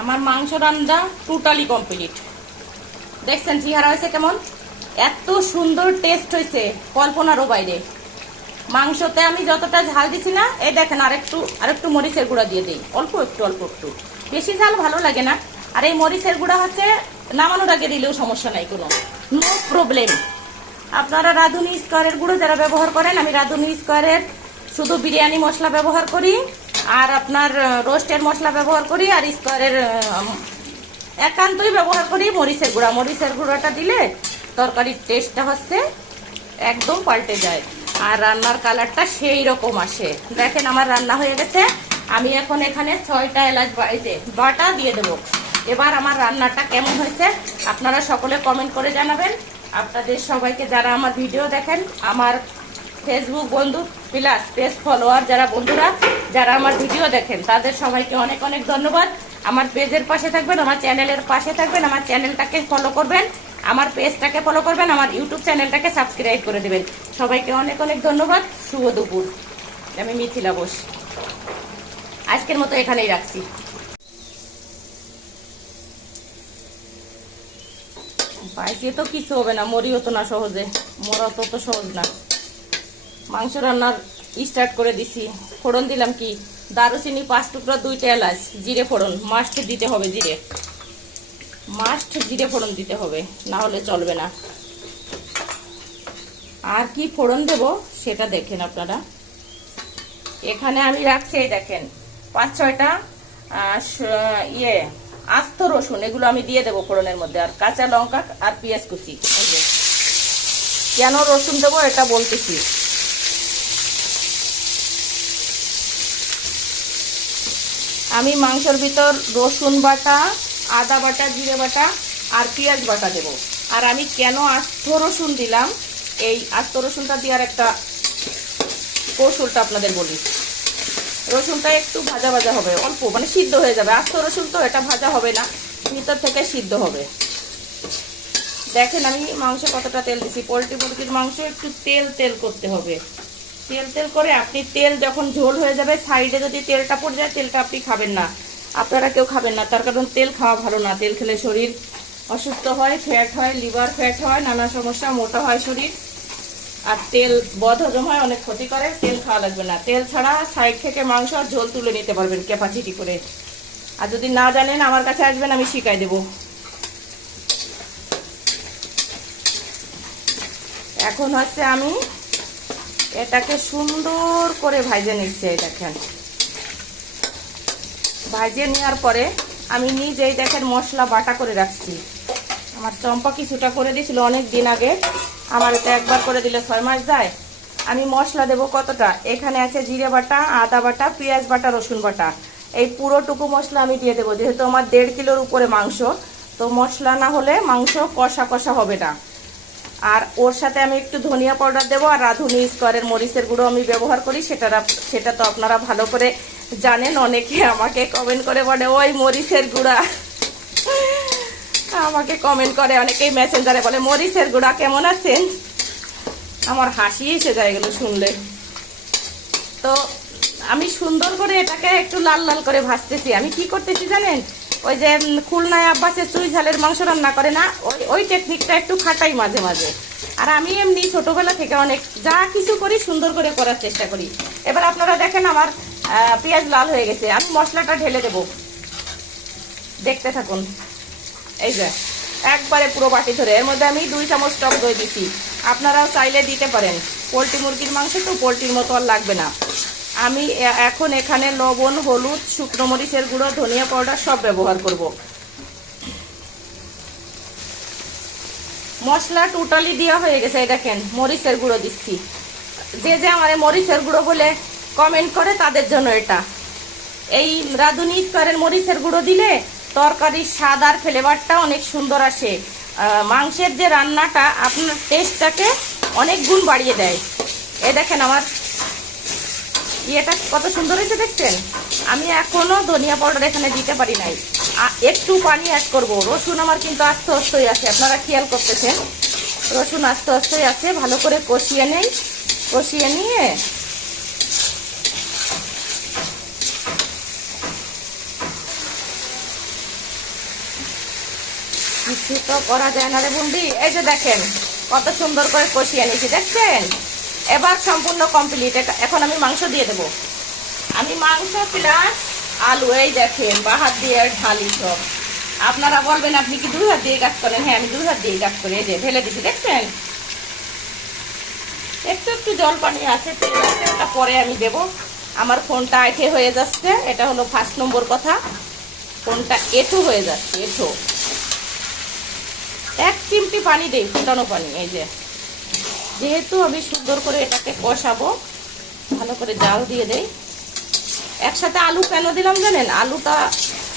আমার মাংস রান্না টোটালি কমপ্লিট। দেখছেন চেহারা হয়েছে কেমন, এত সুন্দর টেস্ট হয়েছে কল্পনারও বাইরে। মাংসতে আমি যতটা ঝাল দিছি না, এই দেখেন আরেকটু মরিচের গুঁড়া দিয়ে দিই, অল্প একটু, বেশি ঝাল ভালো লাগে না। আর এই মরিচের গুঁড়া হচ্ছে নামানোর আগে দিলেও সমস্যা নাই, কোনো নো প্রবলেম। আপনারা রাঁধুনি স্কোয়ারের গুঁড়ো যারা ব্যবহার করেন, আমি রাঁধুনি স্কোয়ারের শুধু বিরিয়ানি মশলা ব্যবহার করি, আর আপনার রোস্টের মশলা ব্যবহার করি, আর স্কোয়ারের একান্তই ব্যবহার করি মরিচের গুঁড়া। মরিচের গুঁড়াটা দিলে তরকারির টেস্টটা হচ্ছে একদম পাল্টে যায়, আর রান্নার কালারটা সেই রকম আসে। দেখেন আমার রান্না হয়ে গেছে। আমি এখন এখানে 6টা এলাচ বাটা দিয়ে দেবো। এবার আমার রান্নাটা কেমন হয়েছে আপনারা সকলে কমেন্ট করে জানাবেন। আপনাদের সবাইকে যারা আমার ভিডিও দেখেন, আমার ফেসবুক বন্ধু প্লাস পেজ ফলোয়ার যারা বন্ধুরা যারা আমার ভিডিও দেখেন, তাদের সবাইকে অনেক অনেক ধন্যবাদ। আমার পেজের পাশে থাকবেন, আমার চ্যানেলের পাশে থাকবেন, আমার চ্যানেলটাকে ফলো করবেন, আমার পেজটাকে ফলো করবেন, আমার ইউটিউব চ্যানেলটাকে সাবস্ক্রাইব করে দেবেন। সবাইকে অনেক অনেক ধন্যবাদ। শুভ দুপুর। আমি মিথিলা বোস, আজকের মতো এখানেই রাখছি। বাইসে তো কিছু হবে না, মরিও তো না সহজে, মরা তো সহজ না। মাংস রান্নার স্টার্ট করে দিছি। ফোড়ন দিলাম কি, দারুচিনি 5 টুকরা, 2টা এলাচ, জিরে ফোড়ন মাস্ট দিতে হবে, জিরে ফোড়ন দিতে হবে, না হলে চলবে না। আর কি ফোড়ন দেব সেটা দেখেন আপনারা। এখানে আমি রাখছি, দেখেন 5-6টা আস্ত রসুন, এগুলো আমি দিয়ে দেবো ফোড়নের মধ্যে, আর কাঁচা লঙ্কা আর পেঁয়াজ কুচি। কেন রসুন দেবো এটা বলতেছি। আমি মাংসের ভিতর রসুন বাটা, আদা বাটা, জিরে বাটা আর পেঁয়াজ বাটা দেব। আর আমি কেন আস্ত রসুন দিলাম, এই আস্ত রসুনটা দেওয়ার একটা কৌশলটা আপনাদের বলি। রসুনটা একটু ভাজা ভাজা হবে, অল্প মানে সিদ্ধ হয়ে যাবে। আস্ত রসুন তো এটা ভাজা হবে না, ভিতর থেকে সিদ্ধ হবে। দেখেন আমি মাংসে কতটা তেল দিছি। পোলট্রি মুরগির মাংস একটু তেল করতে হবে। তেল করে আপনি তেল যখন ঝোল হয়ে যাবে, সাইডে যদি তেলটা পড়ে যায়, তেলটা আপনি খাবেন না, আপনারা কেউ খাবেন না। তার কারণ তেল খাওয়া ভালো না। তেল খেলে শরীর অসুস্থ হয়, ফ্যাট হয়, লিভার ফ্যাট হয়, নানা সমস্যা, মোটা হয় শরীর, আর তেল বদহজম হয়, অনেক ক্ষতি করে। তেল খাওয়া লাগবে না। তেল ছাড়া সাইড থেকে মাংস আর ঝোল তুলে নিতে পারবেন ক্যাপাসিটি করে। আর যদি না জানেন আমার কাছে আসবেন, আমি শিখাই দেব। এখন হচ্ছে আমি এটাকে সুন্দর করে ভাজে নিচ্ছি। দেখেন ভাজে নেওয়ার পরে আমি নিজেই দেখেন মশলা বাটা করে রাখছি। আমার চম্পা কিছুটা করে দিয়েছিল অনেক দিন আগে, আমার এটা একবার করে দিলে 6 মাস যায়। আমি মশলা দেব কতটা, এখানে আছে জিরে বাটা, আদা বাটা, পেঁয়াজ বাটা, রসুন বাটা, এই পুরোটুকু মশলা আমি দিয়ে দেবো। যেহেতু আমার 1.5 কিলোর উপরে মাংস, তো মশলা না হলে মাংস কষা কষা হবে না। আর ওর সাথে আমি একটু ধনিয়া পাউডার দেবো, আর রাঁধুনি স্কোয়ারের মরিচের গুঁড়ো আমি ব্যবহার করি। সেটা তো আপনারা ভালো করে জানেন। অনেকে আমাকে কমেন্ট করে বলে ওই মরিচের গুঁড়া, আমাকে কমেন্ট করে অনেকেই মেসেঞ্জারে বলে মরিচের গুঁড়া কেমন আছেন। আমার হাসি এসে যায় এগুলো শুনলে। তো আমি সুন্দর করে এটাকে একটু লাল লাল করে ভাজতেছি। আমি কি করতেছি জানেন, ওই যে খুলনায় আব্বাসের চুই ঝালের মাংস রান্না করে না, ওই টেকনিকটা একটু খাটাই মাঝে মাঝে। আর আমি এমনি ছোটবেলা থেকে অনেক যা কিছু করি সুন্দর করে করার চেষ্টা করি। এবার আপনারা দেখেন আমার পেঁয়াজ লাল হয়ে গেছে, আমি মশলাটা ঢেলে দেব। দেখতে থাকুন। এই যে একবারে পুরো বাটি ধরে, এর মধ্যে আমি 2 চামচ টক দই দিচ্ছি। আপনারাও চাইলে দিতে পারেন। পোলট্রি মুরগির মাংস তো পোলট্রির মতো আর লাগবে না। আমি এখন এখানে লবণ, হলুদ, শুকনো মরিচের গুঁড়ো, ধনিয়া পাউডার সব ব্যবহার করব। মশলা টোটালি দেওয়া হয়ে গেছে। এই দেখেন মরিচের গুঁড়ো দিচ্ছি। যে আমার মরিচের গুঁড়ো বলে কমেন্ট করে তাদের জন্য এটা। এই রাঁধুনি স্কোয়ারের মরিচের গুঁড়ো দিলে তরকারির স্বাদ আর ফ্লেভারটা অনেক সুন্দর আসে। মাংসের যে রান্নাটা আপনার টেস্টটাকে অনেক গুণ বাড়িয়ে দেয়। এই দেখেন আমার ইয়েটা কত সুন্দর হয়েছে দেখছেন। আমি এখনো ধনিয়া পাউডার এখানে দিতে পারি নাই, একটু পানি অ্যাড করব। রসুন আমার কিন্তু আস্তে আস্তেই আছে, আপনারা খেয়াল করতেছেন রসুন আস্তে আস্তেই আছে। ভালো করে কষিয়ে নেই, কষিয়ে নিয়ে কিছু তো করা যায় না রে বুন্ডি। এই যে দেখেন কত সুন্দর করে কষিয়ে নিয়েছি, দেখছেন? এবার সম্পূর্ণ কমপ্লিট। এখন আমি মাংস দিয়ে দেব। আমি মাংস প্লাস আলু, এই দেখেন বাহাত দিয়ে ঢালি সব। আপনারা বলবেন আপনি কি 2 হাত দিয়ে কাজ করেন? হ্যাঁ, আমি 2 হাত দিয়ে কাজ করি। এই যে ঢেলে দিচ্ছি, দেখছেন? একটু একটু জল পানি আছে, তেল আছে, ওটা পরে আমি দেব। আমার ফোনটা আইঠে হয়ে যাচ্ছে, এটা হলো ফার্স্ট নম্বর কথা। ফোনটা এঁঠো হয়ে যাচ্ছে, এঁঠো। 1 চিমটি পানি দেই, ফুটানো পানি। এই যে যেহেতু আমি সুন্দর করে এটাকে কষাবো, ভালো করে জাল দিয়ে দেই। একসাথে আলু কেন দিলাম জানেন? আলুটা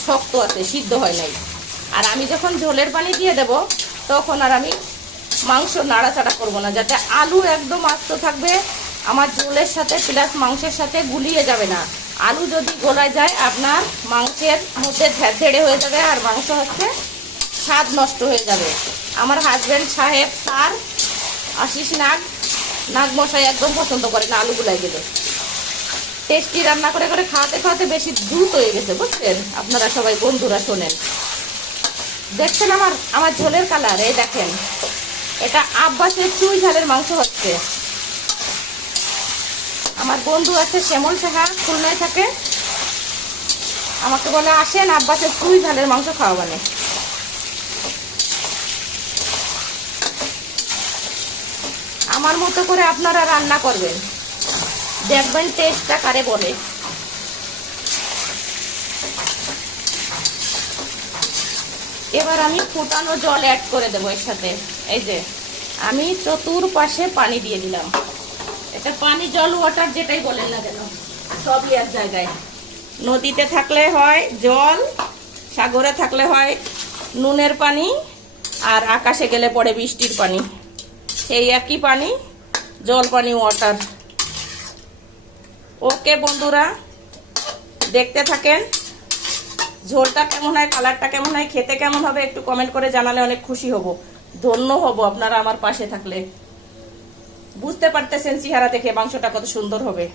শক্ত আছে, সিদ্ধ হয় নাই। আর আমি যখন ঝোলের পানি দিয়ে দেব, তখন আর আমি মাংস নাড়াচাড়া করব না, যাতে আলু একদম আস্ত থাকবে আমার ঝোলের সাথে, প্লাস মাংসের সাথে গুলিয়ে যাবে না। আলু যদি গলায় যায়, আপনার মাংসের মধ্যে ঝেড়ে হয়ে যাবে, আর মাংস হচ্ছে স্বাদ নষ্ট হয়ে যাবে। আমার হাজব্যান্ড সাহেব স্যার আশিস নাগ মশাই একদম পছন্দ করে না আলু গুলাই গেলে। টেস্টি রান্না করে করে খাওয়াতে খাওয়াতে বেশি দ্রুত হয়ে গেছে, বুঝছেন? আপনারা সবাই বন্ধুরা শোনেন। দেখছেন আমার ঝোলের কালার? এই দেখেন, এটা আব্বাসের চুই ঝালের মাংস হচ্ছে। আমার বন্ধু আছে শ্যামল সাহা, খুলনায় থাকে, আমাকে বলে আসেন আব্বাসের চুই ঝালের মাংস খাওয়াবানে। আমার মতো করে আপনারা রান্না করবেন, দেখবেন টেস্টটা কারে বলে। এবার আমি ফুটানো জল অ্যাড করে দেবো এর সাথে। এই যে আমি চতুর্পাশে পানি দিয়ে দিলাম। এটা পানি, জল, ওয়াটার যেটাই বলেন না কেন, সবই এক জায়গায়। নদীতে থাকলে হয় জল, সাগরে থাকলে হয় নুনের পানি, আর আকাশে গেলে পড়ে বৃষ্টির পানি। সেই একই পানি, জল, পানি, ওয়াটার। ওকে বন্ধুরা, দেখতে থাকেন। ঝোলটা কেমন হয়, কালারটা কেমন হয়, খেতে কেমন হবে, একটু কমেন্ট করে জানালে অনেক খুশি হব, ধন্য হব আপনারা আমার পাশে থাকলে। বুঝতে পারতেছেন চেহারা দেখে মাংসটা কত সুন্দর হবে।